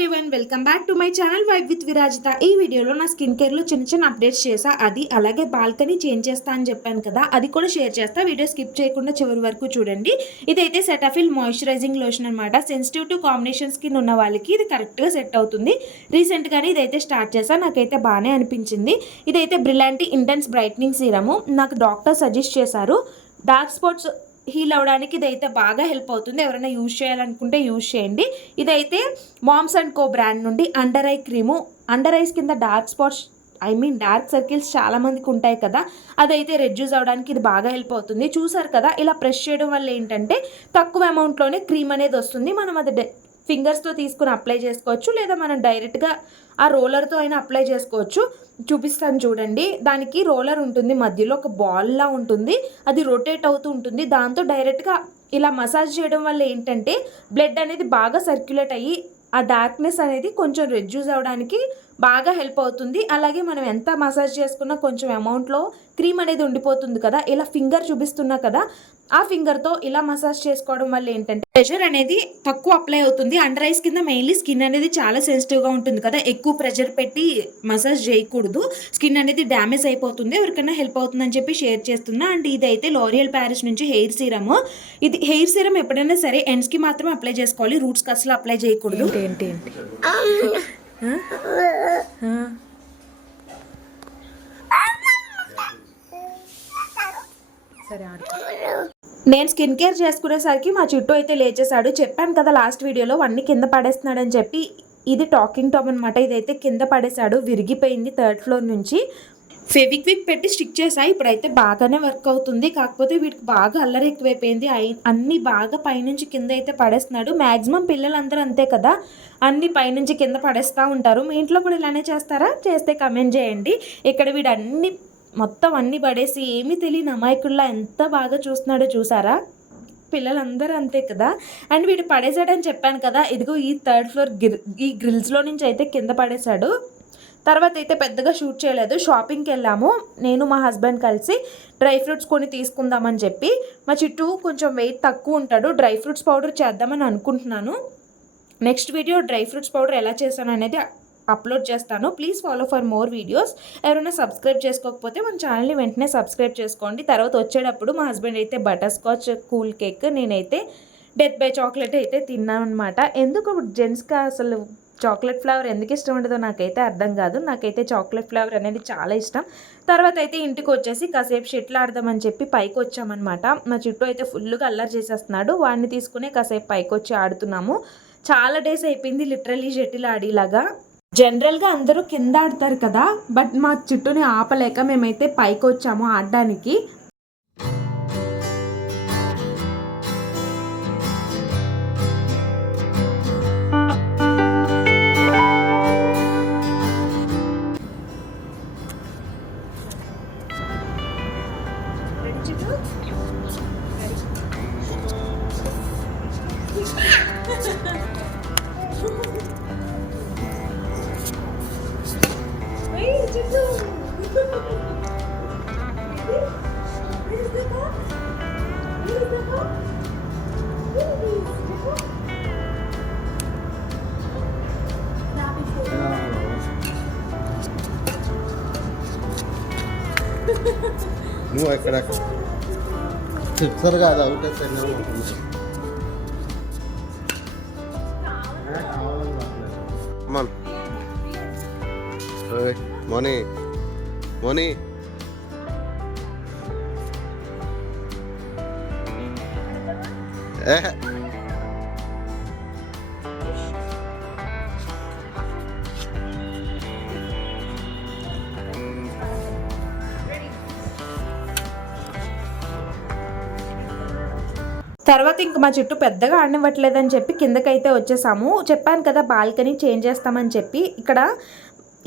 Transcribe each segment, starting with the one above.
Everyone welcome back to my channel vibe with Virajita. ఈ వీడియోలో నా స్కిన్ కేర్లో చిన్న చిన్న అప్డేట్స్ చేసా, అది అలాగే బాల్కనీ చేంజ్ చేస్తా అని చెప్పాను కదా, అది కూడా షేర్ చేస్తా. వీడియో స్కిప్ చేయకుండా చివరి వరకు చూడండి. ఇదైతే సెటాఫిల్ మాయిశ్చరైజింగ్ లోషన్ అనమాట. సెన్సిటివ్ టు కాంబినేషన్ స్కిన్ ఉన్న వాళ్ళకి ఇది కరెక్ట్గా సెట్ అవుతుంది. రీసెంట్గానే ఇదైతే స్టార్ట్ చేసా, నాకైతే బాగానే అనిపించింది. ఇదైతే బ్రిలాంటి ఇంటెన్స్ బ్రైట్నింగ్ సీరము నాకు డాక్టర్ సజెస్ట్ చేశారు. డార్క్ స్పాట్స్ హీల్ అవ్వడానికి ఇదైతే బాగా హెల్ప్ అవుతుంది. ఎవరైనా యూజ్ చేయాలనుకుంటే యూజ్ చేయండి. ఇదైతే మామ్స్ అండ్ కో బ్రాండ్ నుండి under eye cream. Under eyes కింద డార్క్ స్పాట్స్ డార్క్ సర్కిల్స్ చాలా మందికి ఉంటాయి కదా, అదైతే రెడ్యూస్ అవ్వడానికి ఇది బాగా హెల్ప్ అవుతుంది. చూసారు కదా, ఇలా ప్రెస్ చేయడం వల్ల ఏంటంటే తక్కువ అమౌంట్లోనే క్రీమ్ అనేది వస్తుంది. మనం అది ఫింగర్స్తో తీసుకుని అప్లై చేసుకోవచ్చు, లేదా మనం డైరెక్ట్గా ఆ రోలర్తో అయినా అప్లై చేసుకోవచ్చు. చూపిస్తాను చూడండి. దానికి రోలర్ ఉంటుంది, మధ్యలో ఒక బాల్లా ఉంటుంది, అది రొటేట్ అవుతూ ఉంటుంది. దాంతో డైరెక్ట్గా ఇలా మసాజ్ చేయడం వల్ల ఏంటంటే బ్లడ్ అనేది బాగా సర్క్యులేట్ అయ్యి ఆ డార్క్నెస్ అనేది కొంచెం రెడ్యూస్ అవ్వడానికి బాగా హెల్ప్ అవుతుంది. అలాగే మనం ఎంత మసాజ్ చేసుకున్నా కొంచెం అమౌంట్లో క్రీమ్ అనేది ఉండిపోతుంది కదా. ఇలా ఫింగర్ చూపిస్తున్నా కదా, ఆ ఫింగర్తో ఇలా మసాజ్ చేసుకోవడం వల్ల ఏంటంటే ప్రెషర్ అనేది తక్కువ అప్లై అవుతుంది. అండర్ ఐస్ కింద మెయిన్లీ స్కిన్ అనేది చాలా సెన్సిటివ్గా ఉంటుంది కదా, ఎక్కువ ప్రెషర్ పెట్టి మసాజ్ చేయకూడదు, స్కిన్ అనేది డ్యామేజ్ అయిపోతుంది. ఎవరికైనా హెల్ప్ అవుతుందని చెప్పి షేర్ చేస్తున్నా. అండ్ ఇదైతే లోరియల్ ప్యారిస్ నుంచి హెయిర్ సీరమ్. ఇది హెయిర్ సీరమ్ ఎప్పుడైనా సరే ఎండ్స్కి మాత్రమే అప్లై చేసుకోవాలి, రూట్స్కి అసలు అప్లై చేయకూడదు. నేను స్కిన్ కేర్ చేసుకునేసరికి మా చుట్టూ అయితే లేచేశాడు. చెప్పాను కదా లాస్ట్ వీడియోలో అన్ని కింద పడేస్తున్నాడు అని చెప్పి. ఇది టాకింగ్ టామ్ అనమాట. ఇదైతే కింద పడేశాడు, విరిగిపోయింది 3rd ఫ్లోర్ నుంచి. ఫెవిక్విక్ పెట్టి స్టిక్ చేసా, ఇప్పుడైతే బాగానే వర్క్ అవుతుంది. కాకపోతే వీటికి బాగా అల్లరి ఎక్కువైపోయింది. అన్నీ బాగా పైనుంచి కింద అయితే పడేస్తున్నాడు. మ్యాక్సిమం పిల్లలందరూ అంతే కదా, అన్నీ పైనుంచి కింద పడేస్తూ ఉంటారు. మీ ఇంట్లో కూడా ఇలానే చేస్తారా? చేస్తే కమెంట్ చేయండి. ఇక్కడ వీడు మొత్తం అన్నీ పడేసి ఏమీ తెలియని అమాయకుల్లా ఎంత బాగా చూస్తున్నాడో చూసారా. పిల్లలందరూ అంతే కదా. అండ్ వీడు పడేసాడని చెప్పాను కదా, ఇదిగో ఈ 3rd ఫ్లోర్ ఈ గ్రిల్స్లో నుంచి అయితే కింద పడేశాడు. తర్వాత అయితే పెద్దగా షూట్ చేయలేదు. షాపింగ్కి వెళ్ళాము, నేను మా హస్బెండ్ కలిసి డ్రై ఫ్రూట్స్ కొని తీసుకుందామని చెప్పి. మా చుట్టూ కొంచెం వెయిట్ తక్కువ ఉంటాడు, డ్రై ఫ్రూట్స్ పౌడర్ చేద్దామని అనుకుంటున్నాను. Next video dry fruits powder ఎలా చేశాను అనేది అప్లోడ్ చేస్తాను. Please follow for more videos. ఎవరైనా సబ్స్క్రైబ్ చేసుకోకపోతే మన ఛానల్ని వెంటనే సబ్స్క్రైబ్ చేసుకోండి. తర్వాత వచ్చేటప్పుడు మా హస్బెండ్ అయితే బటర్ స్కాచ్ కూల్ కేక్, నేనైతే డెత్ బై చాక్లెట్ అయితే తిన్నాను అనమాట. ఎందుకు జెంట్స్కి అసలు చాక్లెట్ ఫ్లేవర్ ఎందుకు ఇష్టం ఉండదో నాకైతే అర్థం కాదు. నాకైతే చాక్లెట్ ఫ్లేవర్ అనేది చాలా ఇష్టం. తర్వాత అయితే ఇంటికి వచ్చేసి కాసేపు షటిల్ ఆడదామని చెప్పి పైకి వచ్చామన్నమాట. మా చుట్టూ అయితే ఫుల్గా అల్లరి చేసేస్తున్నాడు. వాడిని తీసుకునే కాసేపు పైకి వచ్చి ఆడుతున్నాము. చాలా డేస్ అయిపోయింది లిటరలీ షటిల్ ఆడేలాగా. జనరల్గా అందరూ కింద ఆడతారు కదా, బట్ మా చుట్టూని ఆపలేక మేమైతే పైకి వచ్చాము ఆడడానికి. నువ్వు ఎక్కడ సిక్సర్ కాదు, అవుట్ మనీ మనీ తర్వాత ఇంక మా చుట్టూ పెద్దగా ఆడనివ్వట్లేదని చెప్పి కిందకైతే వచ్చేసాము. చెప్పాను కదా బాల్కనీ చేంజ్ చేస్తామని చెప్పి. ఇక్కడ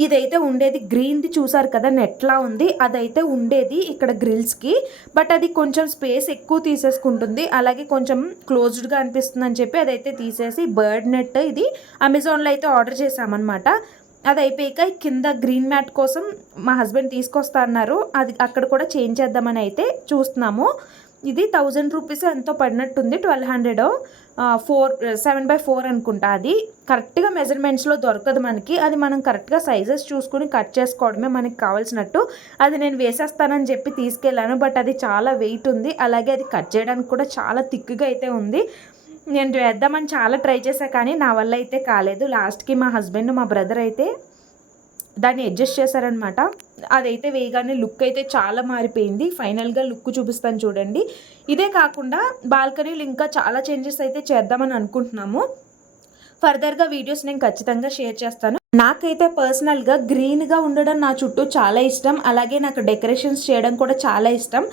ఇదైతే ఉండేది గ్రీన్ది, చూసారు కదా నెట్లా ఉంది, అదైతే ఉండేది ఇక్కడ గ్రిల్స్కి. బట్ అది కొంచెం స్పేస్ ఎక్కువ తీసేసుకుంటుంది, అలాగే కొంచెం క్లోజ్డ్గా అనిపిస్తుంది అని చెప్పి అదైతే తీసేసి బర్డ్ నెట్ ఇది అమెజాన్లో అయితే ఆర్డర్ చేసామన్నమాట. అది అయిపోయాక కింద గ్రీన్ మ్యాట్ కోసం మా హస్బెండ్ తీసుకొస్తా అన్నారు, అది అక్కడ కూడా చేంజ్ చేద్దామని అయితే చూస్తున్నాము. ఇది 1000 రూపీస్ ఎంతో పడినట్టుంది, 1200. 7/4 అనుకుంటా. అది కరెక్ట్గా మెజర్మెంట్స్లో దొరకదు మనకి. అది మనం కరెక్ట్గా సైజెస్ చూసుకుని కట్ చేసుకోవడమే మనకి కావాల్సినట్టు. అది నేను వేసేస్తానని చెప్పి తీసుకెళ్ళాను, బట్ అది చాలా వెయిట్ ఉంది. అలాగే అది కట్ చేయడానికి కూడా చాలా థిక్గా అయితే ఉంది. నేను వేద్దామని చాలా ట్రై చేశా, కానీ నా వల్ల అయితే కాలేదు. లాస్ట్కి మా హస్బెండ్, మా బ్రదర్ అయితే దాన్ని అడ్జస్ట్ చేశారనమాట. అదైతే వేయగానే లుక్ అయితే చాలా మారిపోయింది. ఫైనల్గా లుక్ చూపిస్తాను చూడండి. ఇదే కాకుండా బాల్కనీలు ఇంకా చాలా చేంజెస్ అయితే చేద్దామని అనుకుంటున్నాము. ఫర్దర్గా వీడియోస్ నేను ఖచ్చితంగా షేర్ చేస్తాను. నాకైతే పర్సనల్గా గ్రీన్గా ఉండడం నా చుట్టూ చాలా ఇష్టం. అలాగే నాకు డెకరేషన్స్ చేయడం కూడా చాలా ఇష్టం.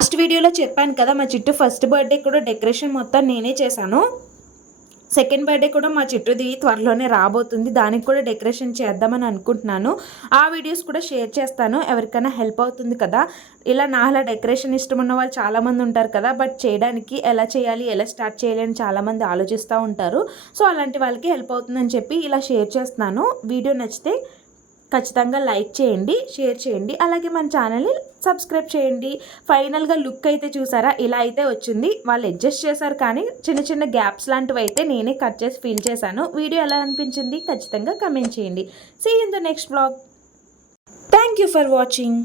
ఫస్ట్ వీడియోలో చెప్పాను కదా, మా చిట్టు ఫస్ట్ బర్త్డే కూడా డెకరేషన్ మొత్తం నేనే చేశాను. సెకండ్ బర్త్డే కూడా మా చిట్టుది త్వరలోనే రాబోతుంది. దానికి కూడా డెకరేషన్ చేద్దామని అనుకుంటున్నాను. ఆ వీడియోస్ కూడా షేర్ చేస్తాను, ఎవరికైనా హెల్ప్ అవుతుంది కదా. ఇలా నాలా డెకరేషన్ ఇష్టం ఉన్న వాళ్ళు చాలామంది ఉంటారు కదా, బట్ చేయడానికి ఎలా చేయాలి, ఎలా స్టార్ట్ చేయాలి అని చాలామంది ఆలోచిస్తూ ఉంటారు. సో అలాంటి వాళ్ళకి హెల్ప్ అవుతుందని చెప్పి ఇలా షేర్ చేస్తున్నాను. వీడియో నచ్చితే ఖచ్చితంగా లైక్ చేయండి, షేర్ చేయండి, అలాగే మన ఛానల్ని సబ్స్క్రైబ్ చేయండి. ఫైనల్గా లుక్ అయితే చూసారా, ఇలా అయితే వచ్చింది. వాళ్ళు అడ్జస్ట్ చేశారు, కానీ చిన్న చిన్న గ్యాప్స్ లాంటివి అయితే నేనే కట్ చేసి ఫీల్ చేశాను. వీడియో ఎలా అనిపించింది ఖచ్చితంగా కమెంట్ చేయండి. See in the next vlog. Thank you for watching.